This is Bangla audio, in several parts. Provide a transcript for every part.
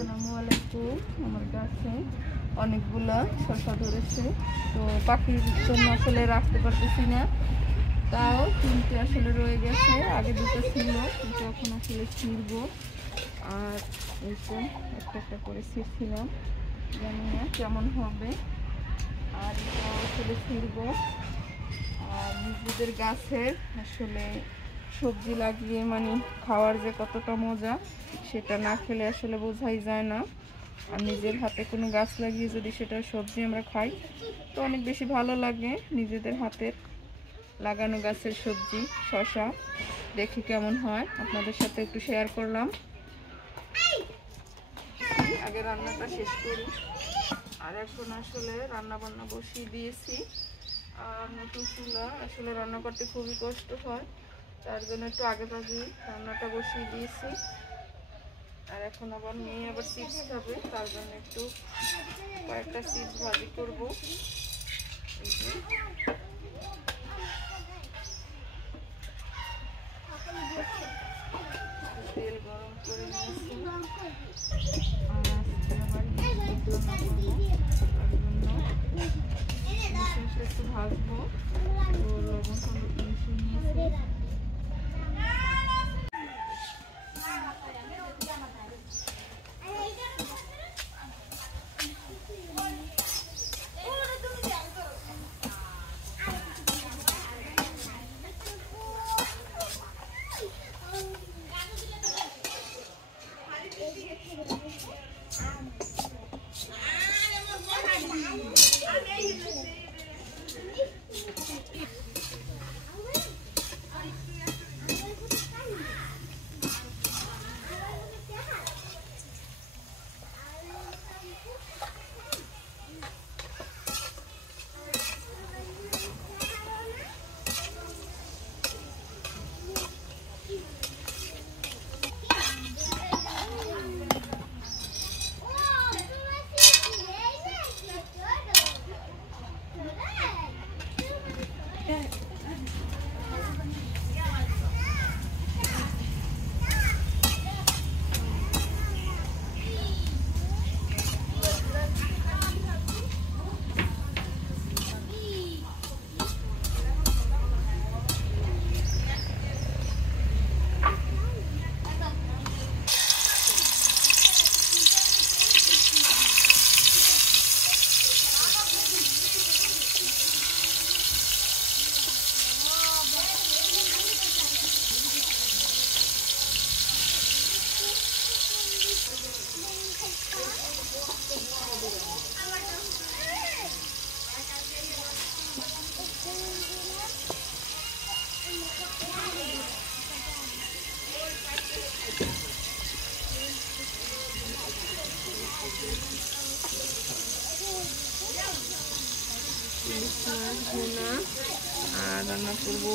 আসসালামু আলাইকুম। আমার গাছে অনেকগুলা শসা ধরেছে, তো পাখির জন্য আসলে রাখতে পারতেছি না, তাও তিনটে আসলে রয়ে গেছে। আগে দুটো ছিল, কিন্তু এখন আসলে ছিঁড়বো। আর এই তো একটা একটা করে ছিঁড়ছিলাম, জানি না কেমন হবে। আর এটাও আসলে ছিঁড়বো। আর নিজেদের গাছের আসলে সবজি লাগিয়ে মানে খাওয়ার যে কতটা মজা, সেটা না খেলে আসলে বোঝাই যায় না। আর নিজের হাতে কোনো গাছ লাগিয়ে যদি সেটা সবজি আমরা খাই, তো অনেক বেশি ভালো লাগে। নিজেদের হাতের লাগানো গাছের সবজি শসা দেখি কেমন হয়, আপনাদের সাথে একটু শেয়ার করলাম। আগে রান্নাটা শেষ করি। আর এখন আসলে রান্না বান্না বসিয়ে দিয়েছি। আর নতুন চুলা আসলে রান্না করতে খুবই কষ্ট হয়, তার জন্য একটু আগে ভাগে রান্নাটা বসিয়ে দিয়েছি। আর এখন আবার মেয়ে আবার চিপস খাবে, তার জন্য একটু কয়েকটা চিপস ভাজি করবো। তেল গরম করে নিয়েছি। আর আজকে আবার একটু ভাজবো, তো লবণ হলুদ মিশিয়ে নিয়েছি। ভুনা আর রান্না করবো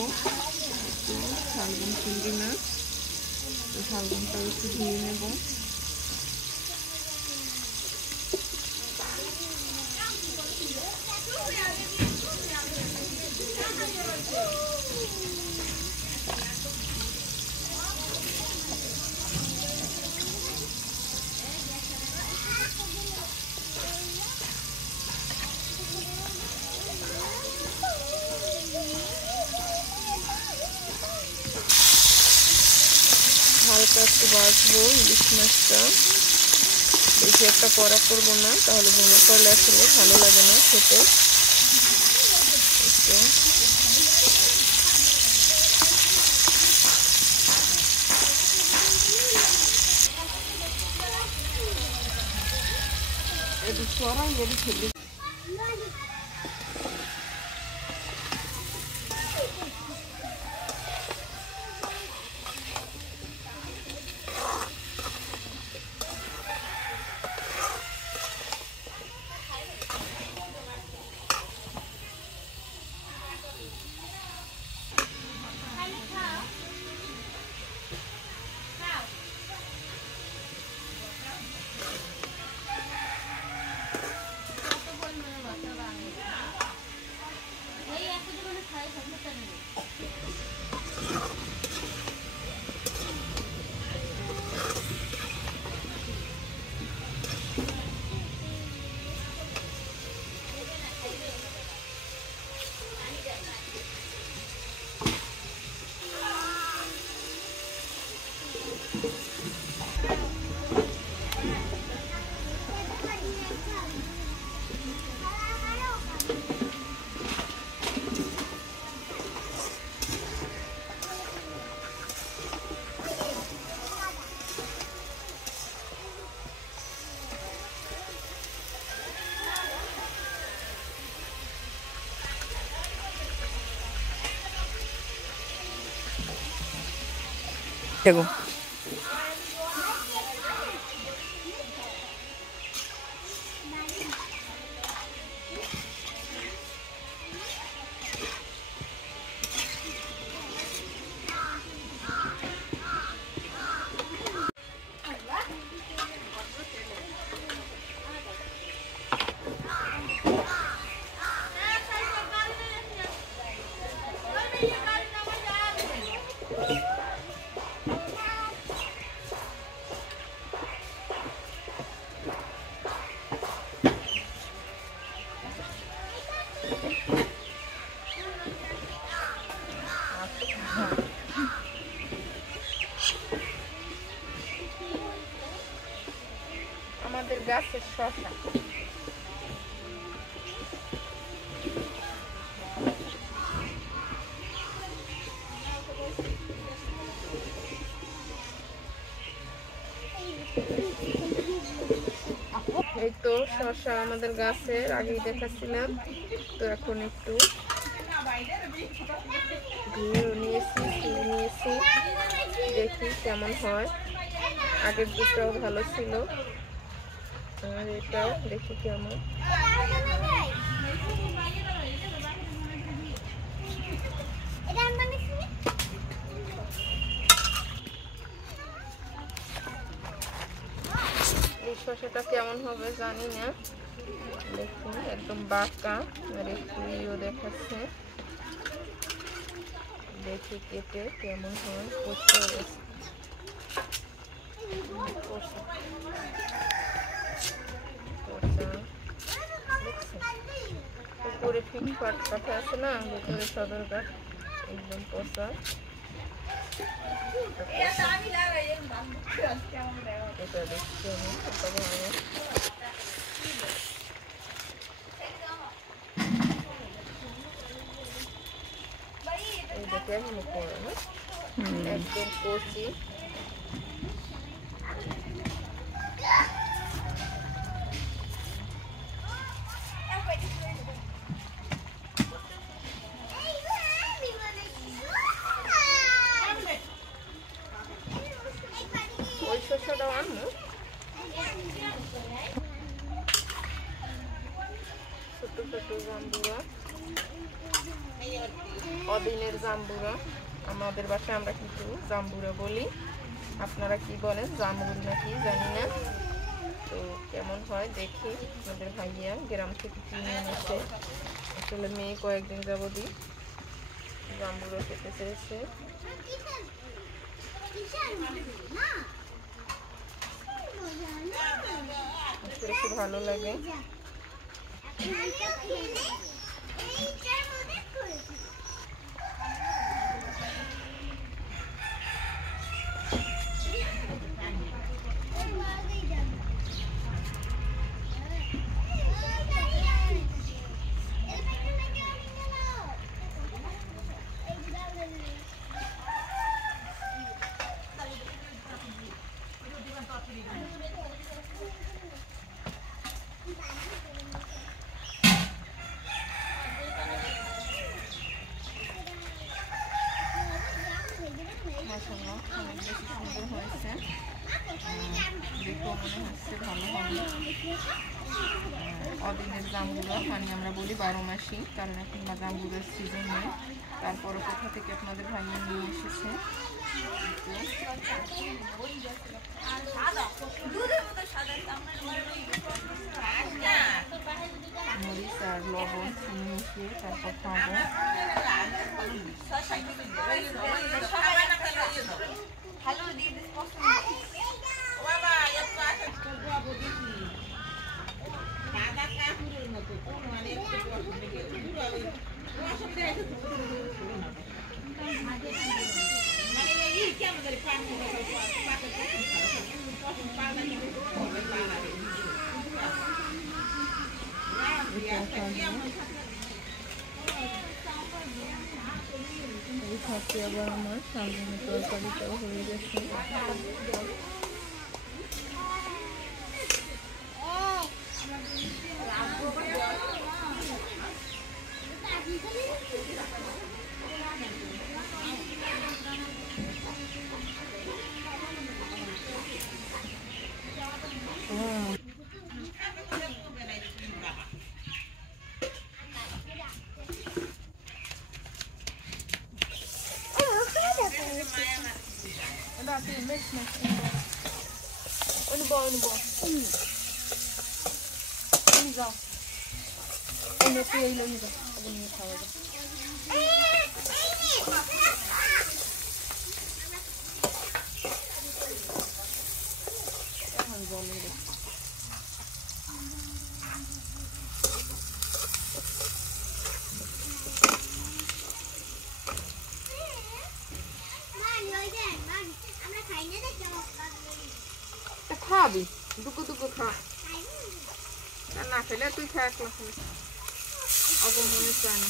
একটু শালগম চিংড়ি মাছ। তো শালগমটা একটু ধুয়ে নেব। হালকা একটু ভাজবো ইলিশ মাছটা, বেশি একটা কড়া করবো না, তাহলে ভুনা করলে আসলে ভালো লাগে না খেতে। এদিক সরাই এদিক খেলে দেখো আমাদের গাছের শসা। এই তো শসা আমাদের গাছের আগেই দেখাচ্ছিলাম, তো এখন একটু নিয়েছি, দেখি কেমন হয়। আগের দুটাও ভালো ছিল, আর এটাও দেখি কেমন। এই শসাটা কেমন হবে জানি না, দেখুন একদম বাঁকা আর একটু দেখাচ্ছে। দেখি কেটে কেমন হয়। উপরে ফিট ফাট কাঠে আছে না, ভিতরে সদর কাঠ একদম পচা। এটা দেখছি আমি, এইটা কেমন করে না, একদম কচি। ওই শসাটাও আনবো, ছোট ছোট জাম্বুরা, অদিনের জাম্বুরা। আমাদের বাসায় আমরা কিন্তু জাম্বুরা বলি, আপনারা কি বলেন, জামরুল নাকি জানি না। তো কেমন হয় দেখি। আমাদের ভাইয়া গ্রাম থেকে কিনে এনেছে, আসলে মেয়ে কয়েকদিন যাবতই জাম্বুরা খেতে চেয়েছে। খুব ভালো লাগে। অদিনের জাম্বুরা মানে আমরা বলি 12 মাসি, কারণ এখন জাম্বুরার সিজন নেই। তারপরে কোথা থেকে আপনাদের ভাইয়া নিয়ে এসেছে। মরিচ আর লবণ চিনি মিশিয়ে তারপর খাবো। আবার আমার সামনে তরকারিটাও হয়ে গেছে। যাও একটু এই লইয়ে যাও নিয়ে খাওয়া যাও এখন জল দিয়ে খাবি দুটো দুটো খা না খেলে তুই খা একলা খেলে অগম মনে চায় না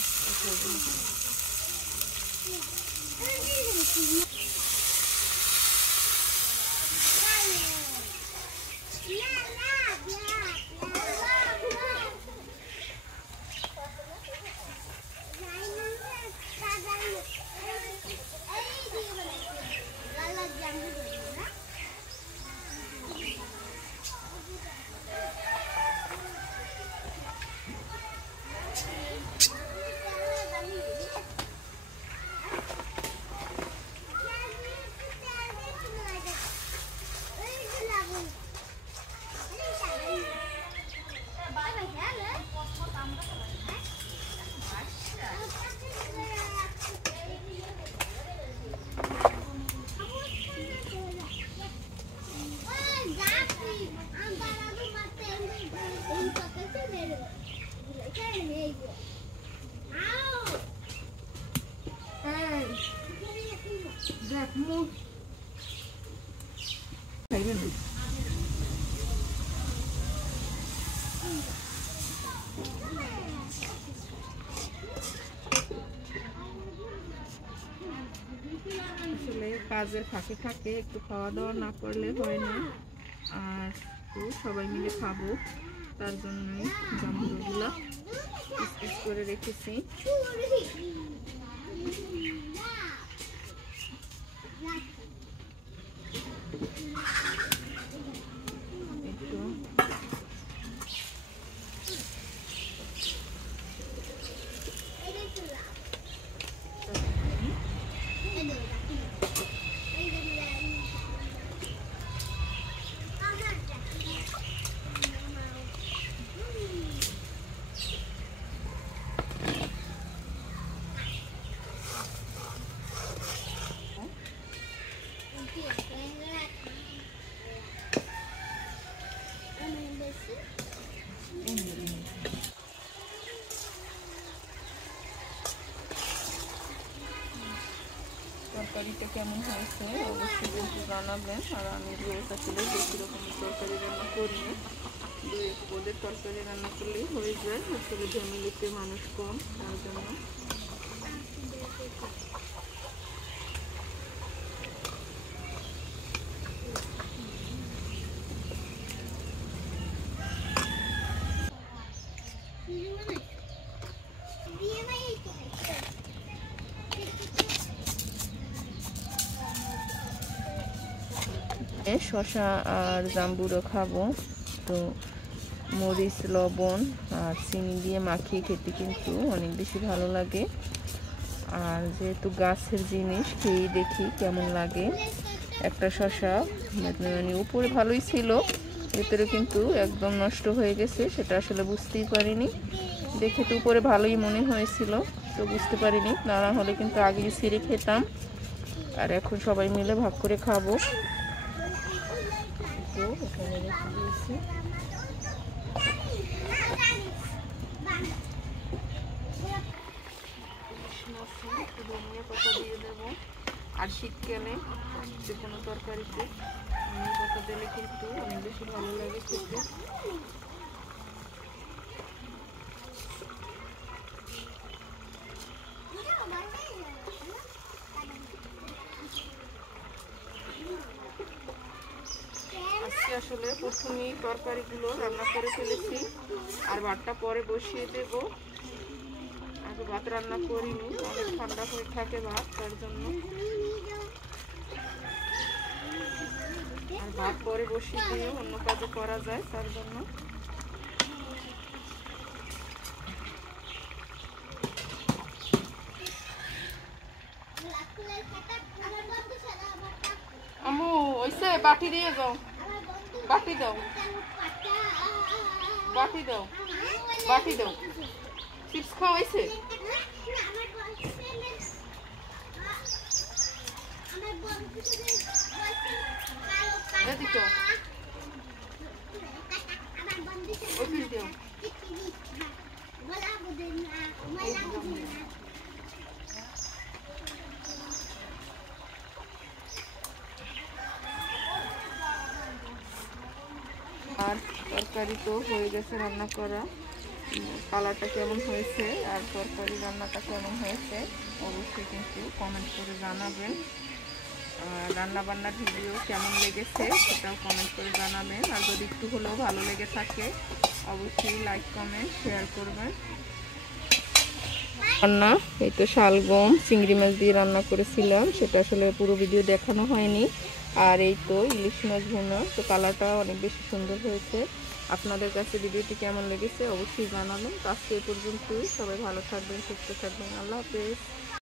কাজের ফাঁকে ফাঁকে একটু খাওয়া দাওয়া না করলে হয় না আর তো সবাই মিলে খাবো তার জন্যই জামরুলগুলো পিস করে রেখেছি তরকারিটা কেমন হয়েছে অবশ্যই কিন্তু জানাবেন আর আমি রোজ আসলে বেশি রকমের তরকারি রান্না করিনি দু এক পদের তরকারি রান্না করলেই হয়ে যায় আসলে ফ্যামিলিতে মানুষ কম তার জন্য শসা আর জাম্বুরও খাবো তো মরিচ লবণ আর চিনি দিয়ে মাখিয়ে খেতে কিন্তু অনেক বেশি ভালো লাগে আর যেহেতু গাছের জিনিস খেয়ে দেখি কেমন লাগে একটা শসা মানে উপরে ভালোই ছিল ভেতরে কিন্তু একদম নষ্ট হয়ে গেছে সেটা আসলে বুঝতেই পারিনি দেখে তো উপরে ভালোই মনে হয়েছিল তো বুঝতে পারিনি না হলে কিন্তু আগেই ছিঁড়ে খেতাম আর এখন সবাই মিলে ভাগ করে খাবো এখানে রেখে দিয়েছি একটু ধনিয়া পাতা দিয়ে দেবো আর শীতকালে যে কোনো তরকারিতে ধনিয়া পাতা দিলে কিন্তু অনেক বেশি ভালো লাগে খেতে আসলে প্রথমেই তরকারিগুলো রান্না করে ফেলেছি আর ভাতটা পরে বসিয়ে দেব আগে ভাত রান্না করিনি অনেক ঠান্ডা হয়ে থাকে ভাত তার জন্য আর ভাত পরে বসিয়ে দিয়ে অন্য কাজও করা যায় তার জন্য আম্মু ওইসে বাটি দিয়ে যাও, বাটি দাও, বাটি দাও, বাটি দাও। চিপস খাওয়া হয়েছে? এদিকে ওই পিস দিও। আর তরকারি তো হয়ে গেছে রান্না করা। কালারটা কেমন হয়েছে আর তরকারি রান্নাটা কেমন হয়েছে অবশ্যই কিন্তু কমেন্ট করে জানাবেন। রান্না বান্নার ভিডিও কেমন লেগেছে সেটাও কমেন্ট করে জানাবেন। আর যদি একটু হলেও ভালো লেগে থাকে অবশ্যই লাইক কমেন্ট শেয়ার করবেন। রান্না এই তো শালগম চিংড়ি মাছ দিয়ে রান্না করেছিলাম, সেটা আসলে পুরো ভিডিও দেখানো হয়নি। আর এই তো ইলিশ মাছ ভুনা, তো কালারটা অনেক বেশি সুন্দর হয়েছে। আপনাদের কাছে ভিডিওটি কেমন লেগেছে অবশ্যই জানাবেন। তো আজকে এই পর্যন্তই, সবাই ভালো থাকবেন, সুস্থ থাকবেন, আল্লাহ হাফেজ।